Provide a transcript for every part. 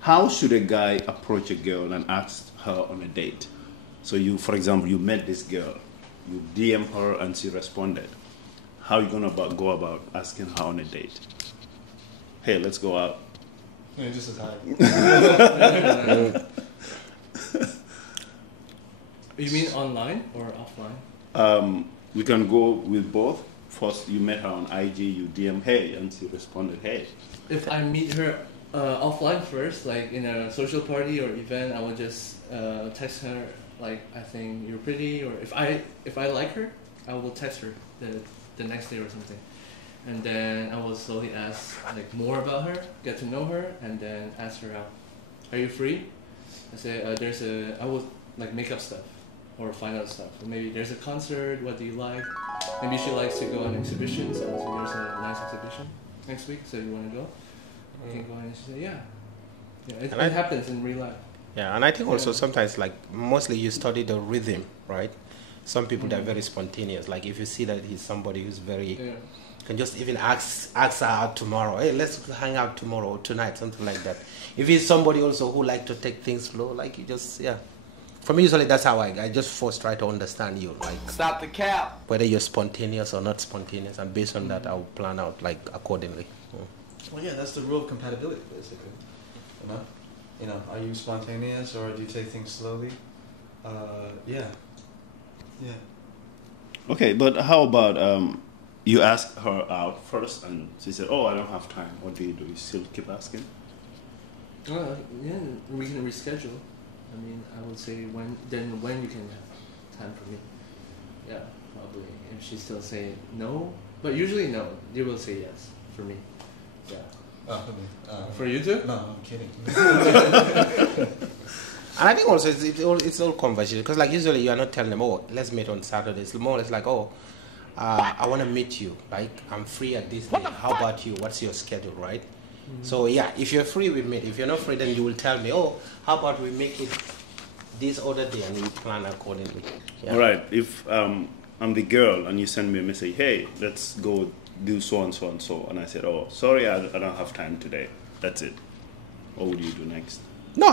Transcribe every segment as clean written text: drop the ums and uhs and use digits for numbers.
How should a guy approach a girl and ask her on a date? So you, for example, you met this girl, you DM her and she responded. How are you gonna go about asking her on a date? Hey, let's go out. Yeah, just as high. You mean online or offline? We can go with both. First, you met her on IG, you DM hey, and she responded hey. If I meet her offline first, like in a social party or event, I will just text her like, I think you're pretty, or if I like her, I will text her the next day or something, and then I will slowly ask like more about her, get to know her, and then ask her out. Are you free? I say I will like make up stuff or find out stuff. Or maybe there's a concert. What do you like? Maybe she likes to go on exhibitions. So there's a nice exhibition next week. So you want to go? You can go, and she say yeah. It happens in real life. Yeah, and I think also sometimes, like, mostly you study the rhythm, right? Some people they're very spontaneous. Like if you see that he's somebody who's very can just even ask her out tomorrow. Hey, let's hang out tomorrow or tonight, something like that. If he's somebody also who like to take things slow, like you just For me, usually that's how I just first try to understand you, like stop the cap. Whether you're spontaneous or not spontaneous, and based on that, I'll plan out like accordingly. Well, yeah, that's the rule of compatibility, basically. You know, are you spontaneous or do you take things slowly? Yeah. Okay, but how about you ask her out first and she said, "Oh, I don't have time." What do? You still keep asking? Yeah, we can reschedule. I mean, I would say when you can have time for me. Yeah, probably. If she still say no, but usually no, you will say yes for me. Yeah. For me. For you too? No, I'm kidding. And I think also it's all conversation, because like usually you are not telling them, oh, let's meet on Saturday. It's more or less like, oh, I want to meet you. Like I'm free at this day. How about you? What's your schedule, right? So yeah, if you're free, we meet. If you're not free, then you will tell me, oh, how about we make it this other day, and we plan accordingly. Yeah. All right. If I'm the girl and you send me a message, hey, let's go do so and so and so, and I said, oh, sorry, I don't have time today. That's it. What would you do next? No,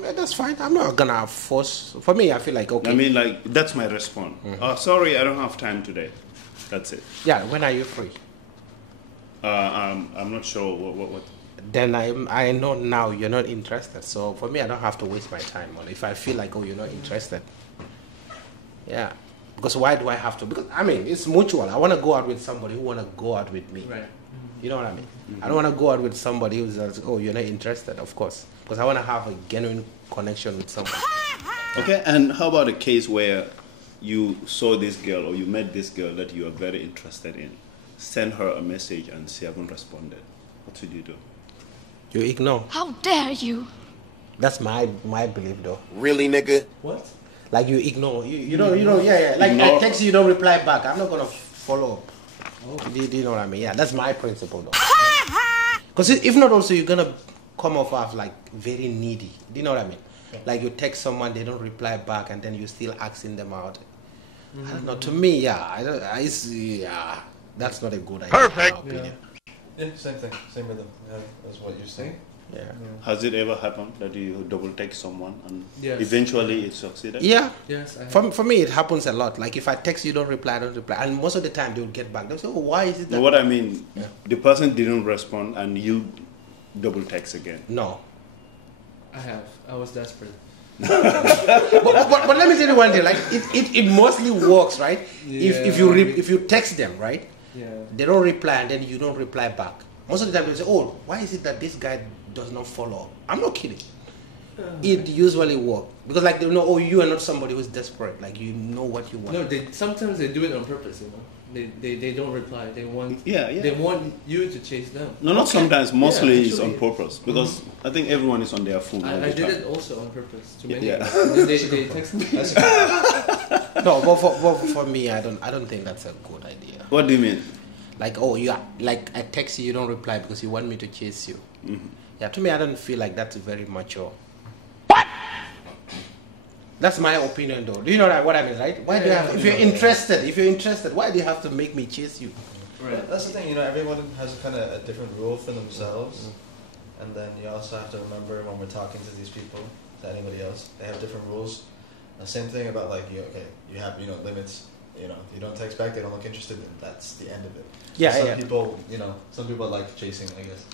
that's fine. I'm not gonna force. For me, I feel like okay. I mean, like that's my response. Oh, sorry, I don't have time today. That's it. Yeah. When are you free? I'm not sure what. Then I know now you're not interested. So for me, I don't have to waste my time on it. If I feel like, oh, you're not interested. Yeah. Because why do I have to? Because I mean, it's mutual. I want to go out with somebody who want to go out with me. Right. You know what I mean? I don't want to go out with somebody who's like, oh, you're not interested. Of course, because I want to have a genuine connection with someone. Okay. And how about a case where you saw this girl or you met this girl that you are very interested in? Send her a message and she haven't responded. What should you do? You ignore. How dare you? That's my belief, though. Really, nigga? What? Like you ignore. You don't. Yeah. Like I text you, you don't reply back. I'm not gonna follow up. Oh. Do you know what I mean? Yeah, that's my principle, though. Because if not, also you're gonna come off as like very needy. Do you know what I mean? Yeah. Like you text someone, they don't reply back, and then you're still asking them out. I don't know. To me, that's not a good idea. Perfect. In my opinion. Yeah, same thing, same rhythm. Yeah, that's what you're saying. Yeah. Has it ever happened that you double text someone and Yes. eventually it succeeded? Yeah. Yes. For me, it happens a lot. Like if I text you, don't reply, and most of the time they will get back. They'll say, "Oh, why is it that?" No, what I mean, the person didn't respond and you double text again. No. I was desperate. but let me tell you one thing. Like it mostly works, right? Yeah. If you text them, right? Yeah. They don't reply, and then you don't reply back. Most of the time they say, "Oh, why is it that this guy does not follow up?" I'm not kidding. It usually works because, like, they know, oh, you are not somebody who's desperate. Like, you know what you want. No, sometimes they do it on purpose. You know, they don't reply. They want They want you to chase them. No, not sometimes. Mostly it's actually. on purpose because I think everyone is on their phone. all I the did time. it also on purpose to many. Yeah. And they text me. No, but for me, I don't think that's a good idea. What do you mean? Like, oh, like I text you, you don't reply because you want me to chase you. Mm-hmm. Yeah, to me, I don't feel like that's very mature. What? That's my opinion, though. Do you know what I mean, right? Why do you have? If you're interested, why do you have to make me chase you? Right. That's the thing, you know. Everyone has kind of a different rule for themselves. And then you also have to remember when we're talking to these people, to anybody else, they have different rules. Same thing about like you have limits. If you don't text back, they don't look interested, and that's the end of it. Yeah, some people, some people like chasing, I guess.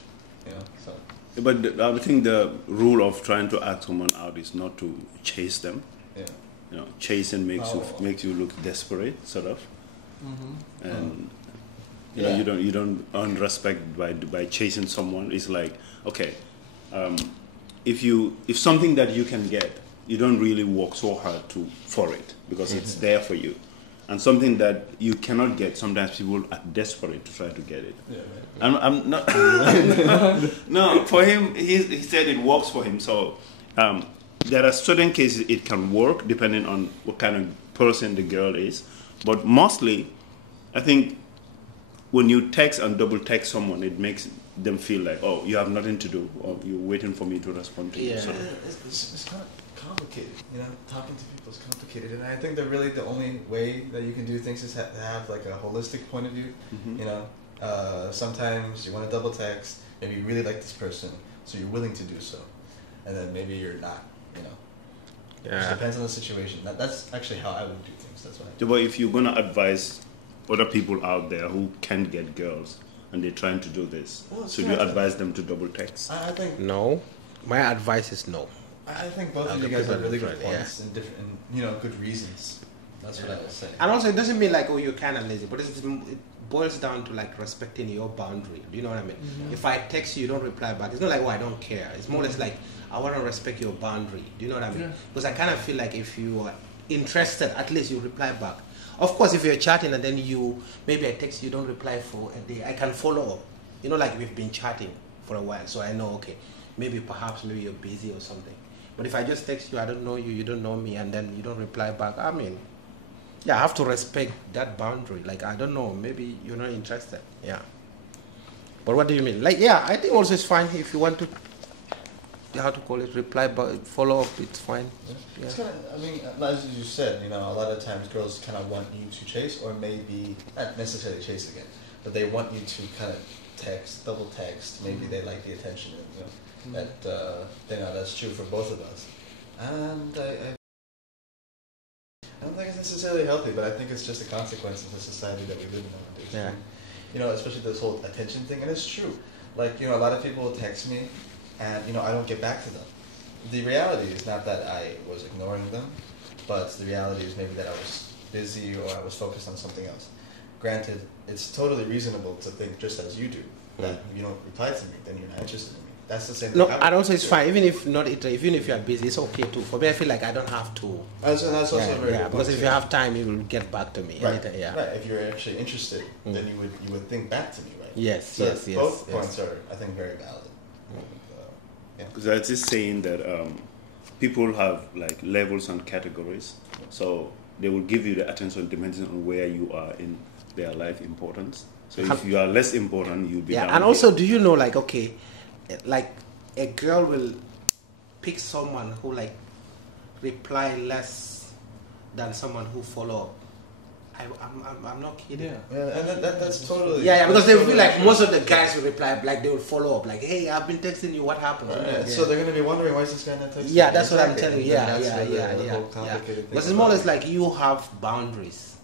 So. But I think the rule of trying to ask someone out is not to chase them. Yeah. Chasing makes you look desperate, sort of. Mm-hmm. And you don't earn respect by chasing someone. It's like, okay, if something that you can get, you don't really work so hard for it because it's there for you. And something that you cannot get, sometimes people are desperate to try to get it. Yeah, right. I'm not. No, for him, he said it works for him. So there are certain cases it can work depending on what kind of person the girl is. But mostly, I think when you text and double text someone, it makes them feel like, oh, you have nothing to do, or you're waiting for me to respond to you. Yeah. So, It's kind of complicated, talking to people is complicated, and I think that really the only way that you can do things is to have like a holistic point of view. Sometimes you want to double text, maybe you really like this person, so you're willing to do so, and then maybe you're not, It just depends on the situation. That's actually how I would do things. That's why. but if you're gonna advise other people out there who can't get girls and they're trying to do this, should you advise them to double text? I think No, my advice is no. I think both of you guys have really good points and different, and good reasons. That's what I was saying. And also, it doesn't mean like, oh, you're kind of lazy, but it boils down to like respecting your boundary. Do you know what I mean? Mm-hmm. If I text you, you don't reply back. It's not like, oh, I don't care. It's more or less like, I want to respect your boundary. Do you know what I mean? Yeah. Because I kind of feel like if you are interested, at least you reply back. Of course, if you're chatting and then maybe I text you, don't reply for a day, I can follow up. Like we've been chatting for a while, so I know, okay, maybe you're busy or something. But if I just text you, I don't know you, you don't know me, and then you don't reply back, I mean, I have to respect that boundary. Like, I don't know, maybe you're not interested. Yeah. But what do you mean? Like, I think also it's fine if you want to, how to call it, reply, but follow up, it's fine. Yeah. It's kind of, as you said, a lot of times girls kind of want you to chase, or maybe not necessarily chase again, but they want you to kind of text, double text. Maybe they like the attention, that's true for both of us. And I don't think it's necessarily healthy, but I think it's just a consequence of the society that we live in nowadays. Yeah. Especially this whole attention thing, and it's true. Like, a lot of people will text me, and I don't get back to them. The reality is not that I was ignoring them, but the reality is maybe that I was busy or I was focused on something else. Granted, it's totally reasonable to think, just as you do, that if you don't reply to me, then you're not interested in me. That's the same thing. No, and also it's fine. Even if you are busy, it's okay too. For me, I feel like I don't have to. That's also very good because point, if you have time, you will get back to me. Right. Anytime, yeah. Right. If you're actually interested, then you would think back to me, right? Yes. So yes. both points are, I think, very valid. Because that's just saying that people have like levels and categories, so they will give you the attention depending on where you are in their life importance. So if you are less important, you'll be down and also, do you know, like, okay, like a girl will pick someone who like reply less than someone who follow up. I'm not kidding. Yeah, and that's totally. Yeah, because they feel like most of the guys will reply, like they will follow up, like, hey, I've been texting you, what happened? Right. So they're gonna be wondering, why is this guy not texting? Yeah, that's what I'm telling you. That's Yeah. Because it's more or less like you have boundaries.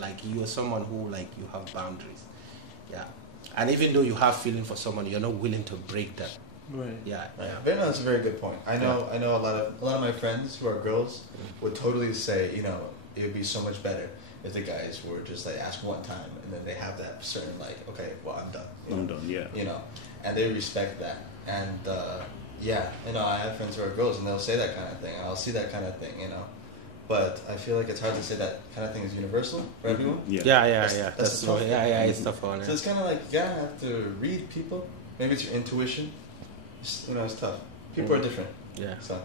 Like you're someone who like you have boundaries. Yeah. And even though you have feeling for someone, you're not willing to break that. Right. Right. But no, that's a very good point. I know a lot of my friends who are girls would totally say, it would be so much better if the guys were just like ask one time and then they have that certain like, okay, well, I'm done. I'm done. Yeah. And they respect that. And I have friends who are girls and they'll say that kind of thing, and I'll see that kind of thing, But I feel like it's hard to say that kind of thing is universal for everyone. Yeah. That's the tough thing. It's tough one. So it's kind of like you gotta have to read people. Maybe it's your intuition. It's tough. People are different. Yeah. So